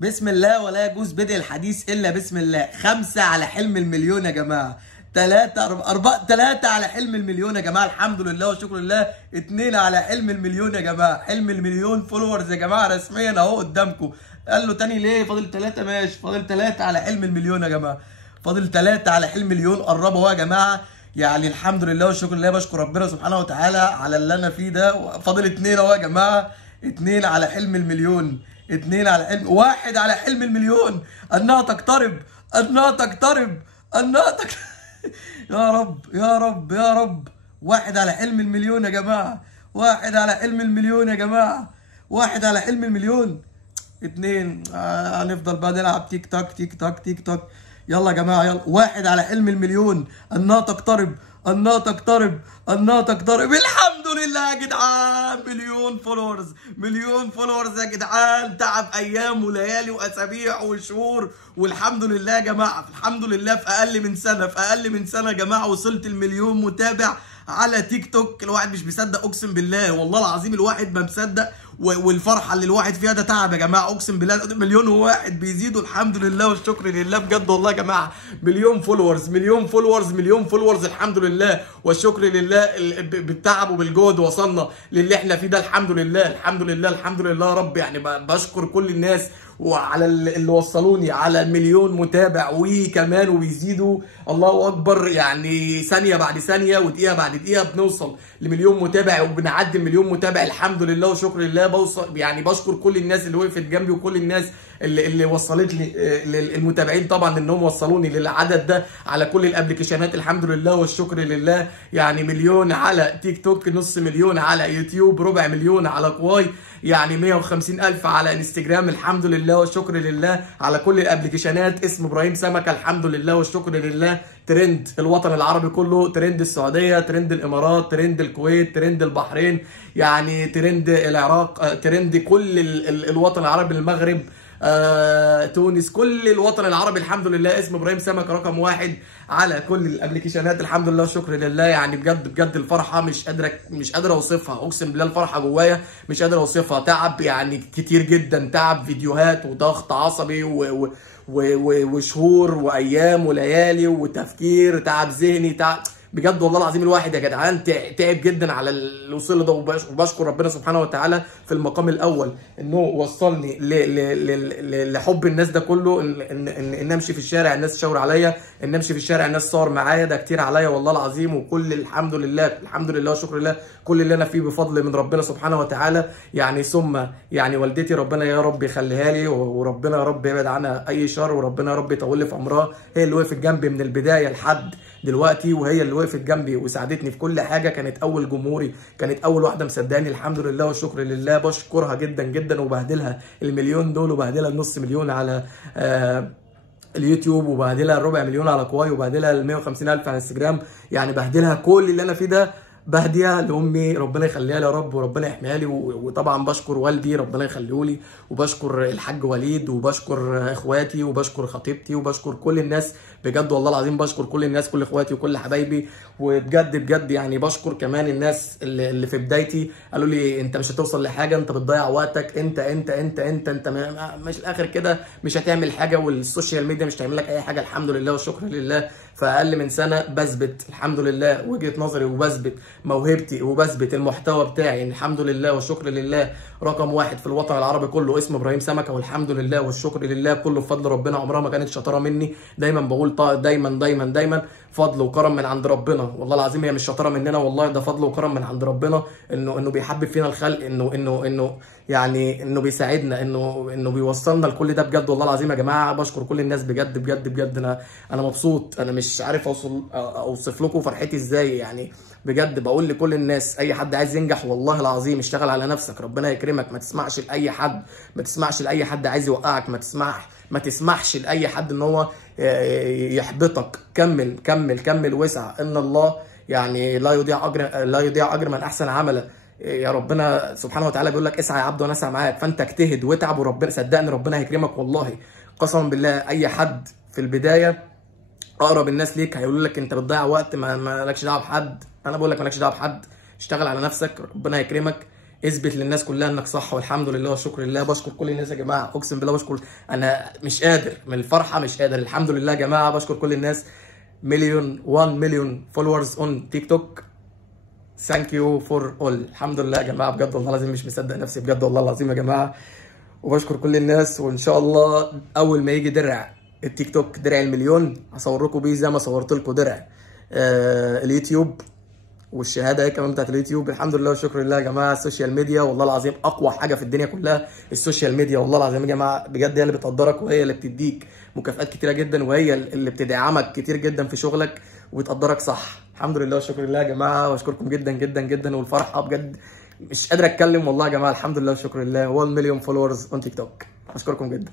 بسم الله ولا يجوز بدء الحديث الا بسم الله. 5 على حلم المليون يا جماعه، 3 على حلم المليون يا جماعه، الحمد لله وشكر لله. 2 على حلم المليون يا جماعه، حلم المليون فولورز يا جماعه رسميا اهو قدامكم. قال له تاني ليه؟ فاضل 3 ماشي، فاضل 3 على حلم المليون يا جماعه، فاضل 3 على حلم المليون، قربوا اهو يا جماعه. يعني الحمد لله والشكر لله، بشكر ربنا سبحانه وتعالى على اللي انا فيه ده. فاضل 2 اهو يا جماعه، 2 على حلم المليون، 2 على حلم، 1 على حلم المليون. انها تقترب، انها تقترب، انها تقترب. يا رب يا رب يا رب. 1 على حلم المليون يا جماعه، 1 على حلم المليون يا جماعه، 1 على حلم المليون. 2 هنفضل بقى نلعب تيك تاك تيك تاك تيك تاك. يلا يا جماعه يلا. 1 على حلم المليون، انها تقترب، انها تقترب، انها تقترب. الحمد لله يا جدعان، مليون فولورز، مليون فولورز يا جدعان. تعب ايام وليالي واسابيع وشهور، والحمد لله يا جماعه، الحمد لله في اقل من سنه، في اقل من سنه يا جماعه وصلت المليون متابع على تيك توك. الواحد مش مصدق، اقسم بالله والله العظيم الواحد ما مصدق. والفرحه اللي الواحد فيها ده تعب يا جماعه، اقسم بالله. مليون وواحد بيزيدوا، الحمد لله والشكر لله بجد والله يا جماعه. مليون فولورز، مليون فولورز، مليون فولورز، الحمد لله والشكر لله. بالتعب وبالجهد وصلنا للي احنا فيه ده، الحمد لله الحمد لله الحمد لله يا رب. يعني بشكر كل الناس وعلى اللي وصلوني على المليون متابع وكمان وبيزيدوا، الله اكبر. يعني ثانيه بعد ثانيه ودقيقه بعد دقيقه بنوصل لمليون متابع وبنعدي المليون متابع، الحمد لله وشكر لله. بوصل يعني بشكر كل الناس اللي وقفت جنبي وكل الناس اللي وصلت لي، المتابعين طبعا انهم وصلوني للعدد ده على كل الابلكيشنات، الحمد لله والشكر لله. يعني مليون على تيك توك، نص مليون على يوتيوب، ربع مليون على كواي، يعني 150,000 على انستجرام، الحمد لله والشكر لله. على كل الابلكيشنات اسم ابراهيم سمكه، الحمد لله والشكر لله. ترند الوطن العربي كله، ترند السعوديه، ترند الامارات، ترند الكويت، ترند البحرين، يعني ترند العراق، ترند كل الوطن العربي، المغرب، تونس، كل الوطن العربي، الحمد لله. اسم ابراهيم سمكه رقم 1 على كل الابلكيشنات، الحمد لله والشكر لله. يعني بجد بجد الفرحه مش قادر اوصفها، اقسم بالله الفرحه جوايا مش قادر اوصفها. تعب يعني كتير جدا، تعب فيديوهات وضغط عصبي وشهور وايام وليالي وتفكير، تعب ذهني، تعب بجد والله العظيم. الواحد يا جدعان تعب جدا على اللي وصل ده، وبشكر ربنا سبحانه وتعالى في المقام الاول انه وصلني لحب الناس ده كله. ان امشي في الشارع الناس تشاور عليا، ان امشي في الشارع الناس تصور معايا، ده كتير عليا والله العظيم. وكل الحمد لله الحمد لله وشكر لله، كل اللي انا فيه بفضل من ربنا سبحانه وتعالى. يعني ثم يعني والدتي ربنا يا رب يخليها لي، وربنا يا رب يبعد عنها اي شر، وربنا يا رب يطول لي في عمرها. هي اللي وقفت جنبي من البدايه لحد دلوقتي، وهي اللي وقفت جنبي وساعدتني في كل حاجه، كانت اول جمهوري، كانت اول واحده مصدقاني، الحمد لله والشكر لله. بشكرها جدا جدا، وبهدلها المليون دول، وبهدلها النص مليون على اليوتيوب، وبهدلها الربع مليون على كواي، وبهدلها ال 150,000 على انستجرام. يعني بهدلها كل اللي انا فيه ده، بهديها لامي ربنا يخليها لي يا رب وربنا يحميها لي. وطبعا بشكر والدي ربنا يخليه لي، وبشكر الحاج وليد، وبشكر اخواتي، وبشكر خطيبتي، وبشكر كل الناس بجد والله العظيم. بشكر كل الناس، كل اخواتي وكل حبايبي. وبجد بجد يعني بشكر كمان الناس اللي في بدايتي قالوا لي انت مش هتوصل لحاجه، انت بتضيع وقتك، انت مش الاخر كده مش هتعمل حاجه، والسوشيال ميديا مش هتعمل لك اي حاجه. الحمد لله والشكر لله، في اقل من سنه بثبت الحمد لله وجهه نظري، وبثبت موهبتي، وبثبت المحتوى بتاعي، الحمد لله والشكر لله. رقم 1 في الوطن العربي كله اسم ابراهيم سمكه، والحمد لله والشكر لله كله بفضل ربنا. عمرها ما كانت شطاره مني، دايما بقول دايما فضل وكرم من عند ربنا والله العظيم. هي مش شطاره مننا والله، ده فضل وكرم من عند ربنا، انه بيحبب فينا الخلق، انه يعني انه بيساعدنا، انه بيوصلنا لكل ده بجد والله العظيم يا جماعه. بشكر كل الناس بجد بجد بجد. انا مبسوط، انا مش عارف اوصف لكم فرحتي ازاي. يعني بجد بقول لكل الناس، اي حد عايز ينجح والله العظيم اشتغل على نفسك، ربنا يكرمك. ما تسمعش لاي حد، ما تسمعش لاي حد عايز يوقعك، ما تسمحش لاي حد ان هو يحبطك. كمل كمل كمل واسعى، ان الله يعني لا يضيع اجر من احسن عملا. يا ربنا سبحانه وتعالى بيقول لك اسعى يا عبد وانا اسعى معاك. فانت اجتهد واتعب، وربنا صدقني ربنا هيكرمك والله قسما بالله. اي حد في البدايه اقرب الناس ليك هيقولوا لك انت بتضيع وقت، ما لكش دعوه بحد. انا بقول لك مالكش دعوه بحد، اشتغل على نفسك ربنا هيكرمك. اثبت للناس كلها انك صح، والحمد لله والشكر لله. بشكر كل الناس يا جماعه، اقسم بالله بشكر، انا مش قادر من الفرحه، مش قادر. الحمد لله يا جماعه، بشكر كل الناس. 1 مليون فولورز اون تيك توك. ثانك يو فور اول. الحمد لله يا جماعه، بجد والله العظيم مش مصدق نفسي، بجد والله العظيم يا جماعه. وبشكر كل الناس، وان شاء الله اول ما يجي درع التيك توك، درع المليون، هصور لكم بيه زي ما صورت لكم درع اليوتيوب، والشهاده هي كمان بتاعت اليوتيوب. الحمد لله والشكر لله يا جماعه. السوشيال ميديا والله العظيم اقوى حاجه في الدنيا كلها، السوشيال ميديا والله العظيم يا جماعه، بجد هي اللي بتقدرك، وهي اللي بتديك مكافآت كتيره جدا، وهي اللي بتدعمك كتير جدا في شغلك وبتقدرك صح. الحمد لله والشكر لله يا جماعه، واشكركم جدا جدا جدا. والفرحه بجد مش قادر اتكلم والله يا جماعه. الحمد لله والشكر لله. 1 مليون فولورز اون تيك توك. اشكركم جدا.